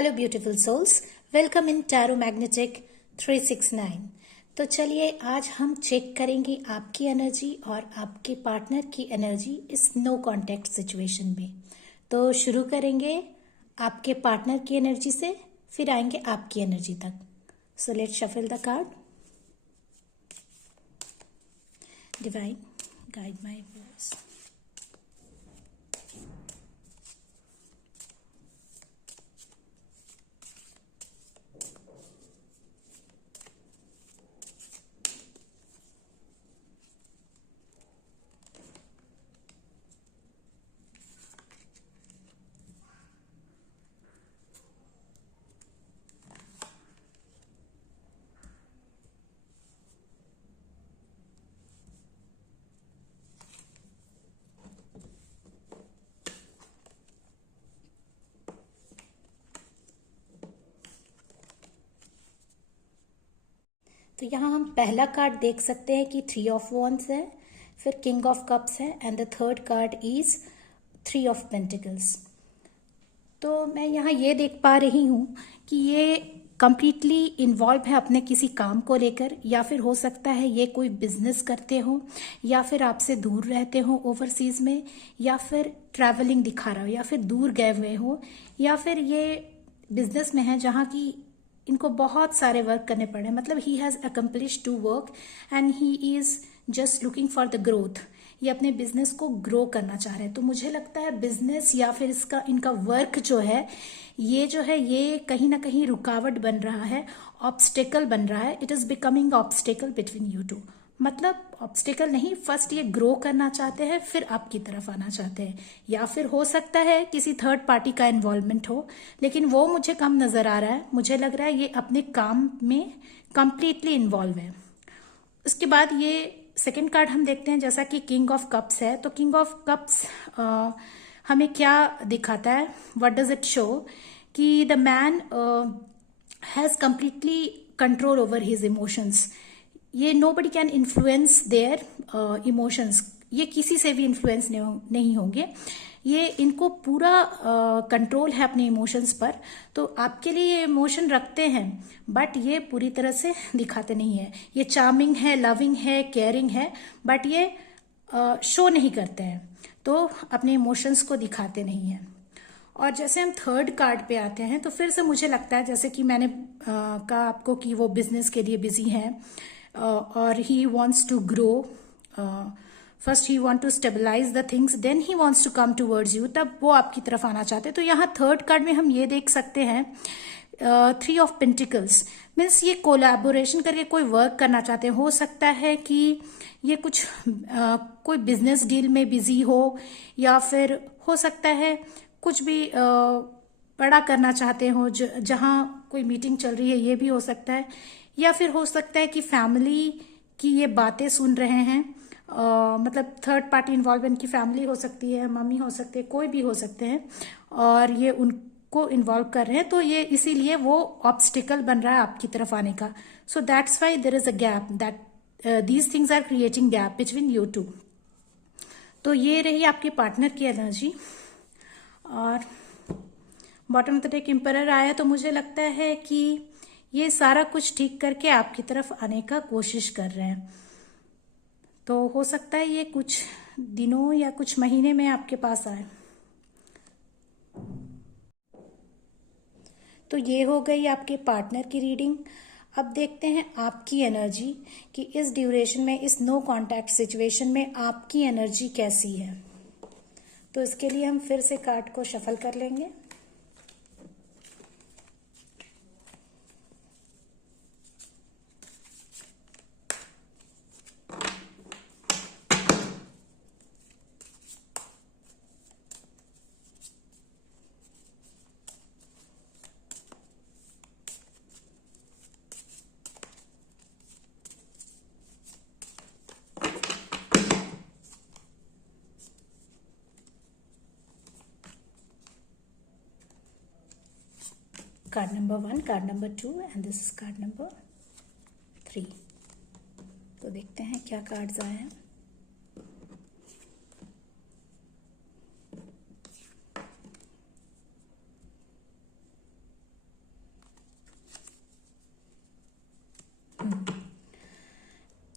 Hello beautiful souls, welcome in tarot magnetic 369। तो चलिए आज हम चेक करेंगे आपकी एनर्जी और आपके पार्टनर की एनर्जी इस नो कांटेक्ट सिचुएशन में। तो शुरू करेंगे आपके पार्टनर की एनर्जी से, फिर आएंगे आपकी एनर्जी तक। So let's shuffle the card. Divine guide my words. तो यहाँ हम पहला कार्ड देख सकते हैं कि 3 ऑफ वॉन्ड्स है, फिर किंग ऑफ कप्स है and the third card is 3 of pentacles. तो मैं यहाँ ये देख पा रही हूँ कि ये कंप्लीटली इन्वॉल्व है अपने किसी काम को लेकर, या फिर हो सकता है ये कोई बिजनेस करते हो, या फिर आपसे दूर रहते हो ओवरसीज में, या फिर ट्रैवलिंग दिखा रहा हो, या फिर दूर गए हुए हो, या फिर ये बिजनेस में है जहाँ की इनको बहुत सारे वर्क करने पड़े। मतलब he has accomplish to work and he is just looking for the growth. ये अपने बिजनेस को ग्रो करना चाह रहे हैं। तो मुझे लगता है बिजनेस या फिर इनका वर्क जो है ये कहीं ना कहीं रुकावट बन रहा है, ऑब्स्टेकल बन रहा है। It is becoming obstacle between you two. मतलब ऑब्स्टेकल नहीं, फर्स्ट ये ग्रो करना चाहते हैं, फिर आपकी तरफ आना चाहते हैं, या फिर हो सकता है किसी थर्ड पार्टी का इन्वॉल्वमेंट हो, लेकिन वो मुझे कम नजर आ रहा है। मुझे लग रहा है ये अपने काम में कंप्लीटली इन्वॉल्व है। उसके बाद ये सेकंड कार्ड हम देखते हैं, जैसा कि किंग ऑफ कप्स है। तो किंग ऑफ कप्स हमें क्या दिखाता है, व्हाट डज इट शो, कि the man has completely control over his emotions. ये nobody can influence their emotions. ये किसी से भी इन्फ्लुएंस नहीं होंगे। ये इनको पूरा कंट्रोल है अपने इमोशंस पर। तो आपके लिए ये इमोशन रखते हैं, बट ये पूरी तरह से दिखाते नहीं है। ये चार्मिंग है, लविंग है, केयरिंग है, बट ये शो नहीं करते हैं। तो अपने इमोशंस को दिखाते नहीं हैं। और जैसे हम थर्ड कार्ड पे आते हैं, तो फिर से मुझे लगता है, जैसे कि मैंने कहा आपको कि वो बिजनेस के लिए बिजी हैं और he wants to grow. First he want to stabilize the things, then he wants to come towards you, तब वो आपकी तरफ आना चाहते हैं। तो यहाँ थर्ड कार्ड में हम ये देख सकते हैं 3 ऑफ पेंटिकल्स, मीन्स ये कोलैबोरेशन करके कोई वर्क करना चाहते हैं। हो सकता है कि ये कुछ कोई बिजनेस डील में बिजी हो, या फिर हो सकता है कुछ भी बड़ा करना चाहते हो, जहां कोई मीटिंग चल रही है, ये भी हो सकता है। या फिर हो सकता है कि फैमिली की ये बातें सुन रहे हैं। मतलब थर्ड पार्टी इन्वॉल्वमेंट की फैमिली हो सकती है, मम्मी हो सकती है, कोई भी हो सकते हैं, और ये उनको इन्वॉल्व कर रहे हैं। तो ये इसीलिए वो ऑब्स्टिकल बन रहा है आपकी तरफ आने का। So that's why there is a gap, that these things are creating gap between you two. तो ये रही आपके पार्टनर की एनर्जी। और bottom of the deck emperor आया, तो मुझे लगता है कि ये सारा कुछ ठीक करके आपकी तरफ आने का कोशिश कर रहे हैं। तो हो सकता है ये कुछ दिनों या कुछ महीने में आपके पास आए। तो ये हो गई आपके पार्टनर की रीडिंग। अब देखते हैं आपकी एनर्जी कि इस ड्यूरेशन में, इस नो कांटेक्ट सिचुएशन में आपकी एनर्जी कैसी है। तो इसके लिए हम फिर से कार्ड को शफल कर लेंगे। Card number 1, card number 2 and this is called number 3। तो देखते हैं क्या कार्ड्स आए हैं।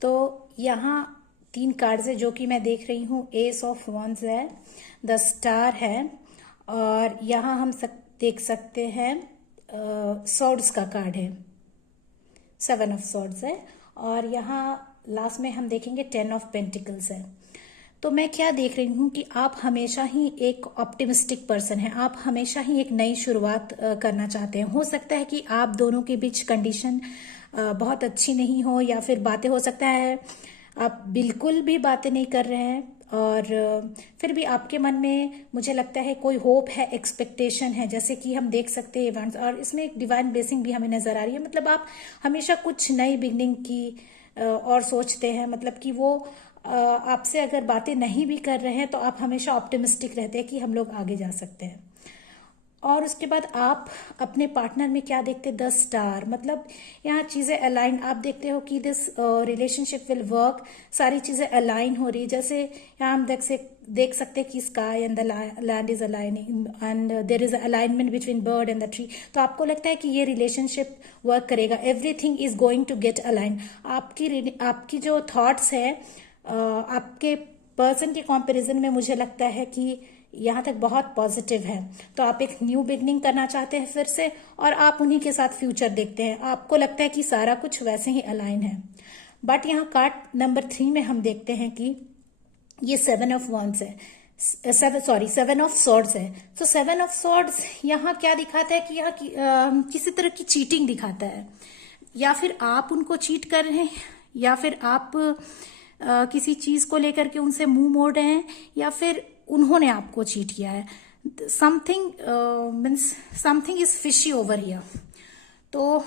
तो यहाँ 3 कार्ड्स है जो कि मैं देख रही हूँ। एस ऑफ वॉन्ड्स है, द स्टार है, और यहाँ हम देख सकते हैं सॉर्ड्स का कार्ड है, 7 ऑफ सॉर्ड्स है, और यहाँ लास्ट में हम देखेंगे 10 ऑफ पेंटिकल्स है। तो मैं क्या देख रही हूँ कि आप हमेशा ही एक ऑप्टिमिस्टिक पर्सन हैं, आप हमेशा ही एक नई शुरुआत करना चाहते हैं। हो सकता है कि आप दोनों के बीच कंडीशन बहुत अच्छी नहीं हो, या फिर बातें, हो सकता है आप बिल्कुल भी बातें नहीं कर रहे हैं, और फिर भी आपके मन में मुझे लगता है कोई होप है, एक्सपेक्टेशन है, जैसे कि हम देख सकते हैं इवेंट्स, और इसमें एक डिवाइन ब्लेसिंग भी हमें नजर आ रही है। मतलब आप हमेशा कुछ नई बिगनिंग की और सोचते हैं, मतलब कि वो आपसे अगर बातें नहीं भी कर रहे हैं तो आप हमेशा ऑप्टिमिस्टिक रहते हैं कि हम लोग आगे जा सकते हैं। और उसके बाद आप अपने पार्टनर में क्या देखते हैं? 10 स्टार, मतलब यहाँ चीजें अलाइन, आप देखते हो कि दिस रिलेशनशिप विल वर्क, सारी चीजें अलाइन हो रही। जैसे यहाँ हम देख सकते हैं कि sky and the land is aligning and there is alignment between bird and the tree. तो आपको लगता है कि ये रिलेशनशिप वर्क करेगा, everything is going to get align. आपकी जो थॉट्स है आपके पर्सन के कंपैरिजन में मुझे लगता है कि यहाँ तक बहुत पॉजिटिव है। तो आप एक न्यू बिगनिंग करना चाहते हैं फिर से, और आप उन्हीं के साथ फ्यूचर देखते हैं। आपको लगता है कि सारा कुछ वैसे ही अलाइन है। बट यहाँ कार्ड नंबर 3 में हम देखते हैं कि ये 7 ऑफ वॉन्ड्स है, 7 ऑफ सॉर्ड्स है। तो 7 ऑफ सॉर्ड्स यहाँ क्या दिखाता है कि यहाँ किसी तरह की चीटिंग दिखाता है, या फिर आप उनको चीट कर रहे हैं, या फिर आप किसी चीज को लेकर के उनसे मुंह मोड़ रहे हैं, या फिर उन्होंने आपको चीट किया है। Something is fishy over here. तो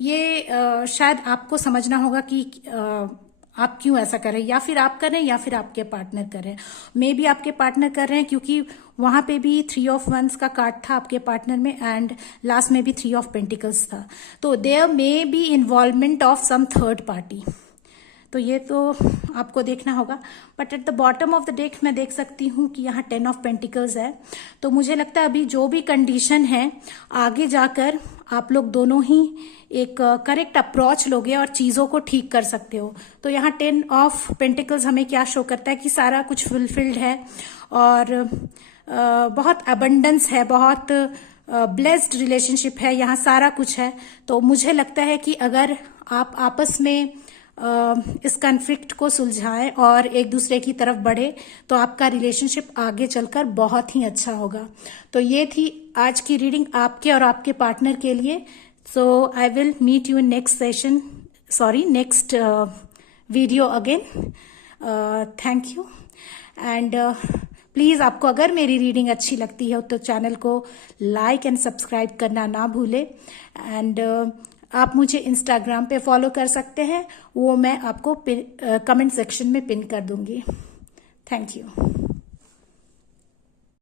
ये शायद आपको समझना होगा कि आप क्यों ऐसा कर रहे हैं, या फिर आप कर रहे हैं या फिर आपके पार्टनर कर रहे हैं। मे बी आपके पार्टनर कर रहे हैं, क्योंकि वहां पे भी 3 ऑफ वंस का कार्ड था आपके पार्टनर में, एंड लास्ट में भी 3 ऑफ पेंटिकल्स था। तो there may be involvement of some third party. तो ये तो आपको देखना होगा। But at the bottom of the deck मैं देख सकती हूँ कि यहाँ 10 ऑफ पेंटिकल्स है। तो मुझे लगता है अभी जो भी कंडीशन है, आगे जाकर आप लोग दोनों ही एक करेक्ट अप्रोच लोगे और चीजों को ठीक कर सकते हो। तो यहाँ 10 ऑफ पेंटिकल्स हमें क्या शो करता है कि सारा कुछ फुलफिल्ड है, और बहुत अबंडेंस है, बहुत ब्लेस्ड रिलेशनशिप है, यहाँ सारा कुछ है। तो मुझे लगता है कि अगर आप आपस में इस कॉन्फ्लिक्ट को सुलझाएं और एक दूसरे की तरफ बढ़े, तो आपका रिलेशनशिप आगे चलकर बहुत ही अच्छा होगा। तो ये थी आज की रीडिंग आपके और आपके पार्टनर के लिए। So I will meet you in next video again. Thank you, and please आपको अगर मेरी रीडिंग अच्छी लगती है तो चैनल को लाइक एंड सब्सक्राइब करना ना भूले। एंड आप मुझे इंस्टाग्राम पे फॉलो कर सकते हैं, वो मैं आपको कमेंट सेक्शन में पिन कर दूंगी। Thank you.